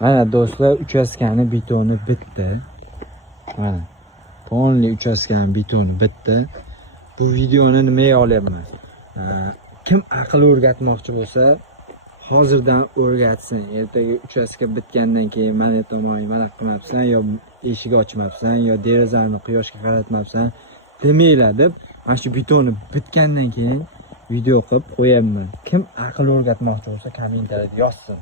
Mana do'stlar, uchastkani betoni bitdi. Mana polniy uchastkani betoni bitdi. Bu videoni nimaga olyapman? Kim aql o'rgatmoqchi bo'lsa, hozirdan o'rgatsin. Ertaga uchastka bitgandan keyin mana tomon mana qilmabsan, yo eshik ochmabsan, yo derazani quyoshga qaratmabsan demanglar deb, mana shu betoni bitgandan keyin video qilib qo'yapman. Kim aql o'rgatmoqchi bo'lsa kommentariyada yozsin.